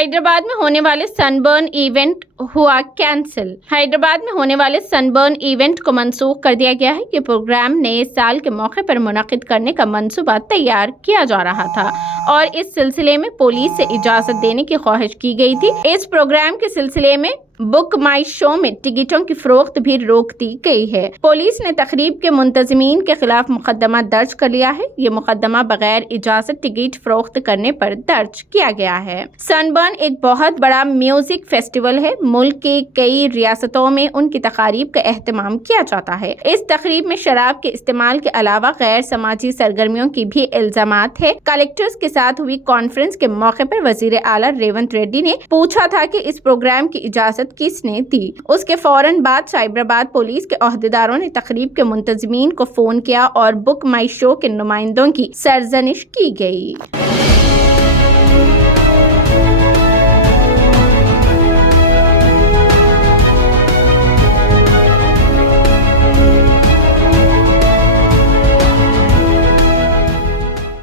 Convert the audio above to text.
حیدرآباد میں ہونے والے سنبرن ایونٹ ہوا کینسل۔ حیدرآباد میں ہونے والے سنبرن ایونٹ کو منسوخ کر دیا گیا ہے۔ یہ پروگرام نئے سال کے موقع پر منعقد کرنے کا منصوبہ تیار کیا جا رہا تھا اور اس سلسلے میں پولیس سے اجازت دینے کی خواہش کی گئی تھی۔ اس پروگرام کے سلسلے میں بک مائی شو میں ٹکٹوں کی فروخت بھی روک دی گئی ہے۔ پولیس نے تقریب کے منتظمین کے خلاف مقدمہ درج کر لیا ہے۔ یہ مقدمہ بغیر اجازت ٹکٹ فروخت کرنے پر درج کیا گیا ہے۔ سنبرن ایک بہت بڑا میوزک فیسٹیول ہے۔ ملک کے کئی ریاستوں میں ان کی تقاریب کا اہتمام کیا جاتا ہے۔ اس تقریب میں شراب کے استعمال کے علاوہ غیر سماجی سرگرمیوں کی بھی الزامات ہیں۔ کلکٹرز کے ساتھ ہوئی کانفرنس کے موقع پر وزیر اعلیٰ ریونت ریڈی نے پوچھا تھا کہ اس پروگرام کی اجازت کس نے دی۔ اس کے فوراً بعد سائبرآباد پولیس کے عہدیداروں نے تقریب کے منتظمین کو فون کیا اور بک مائی شو کے نمائندوں کی سرزنش کی گئی۔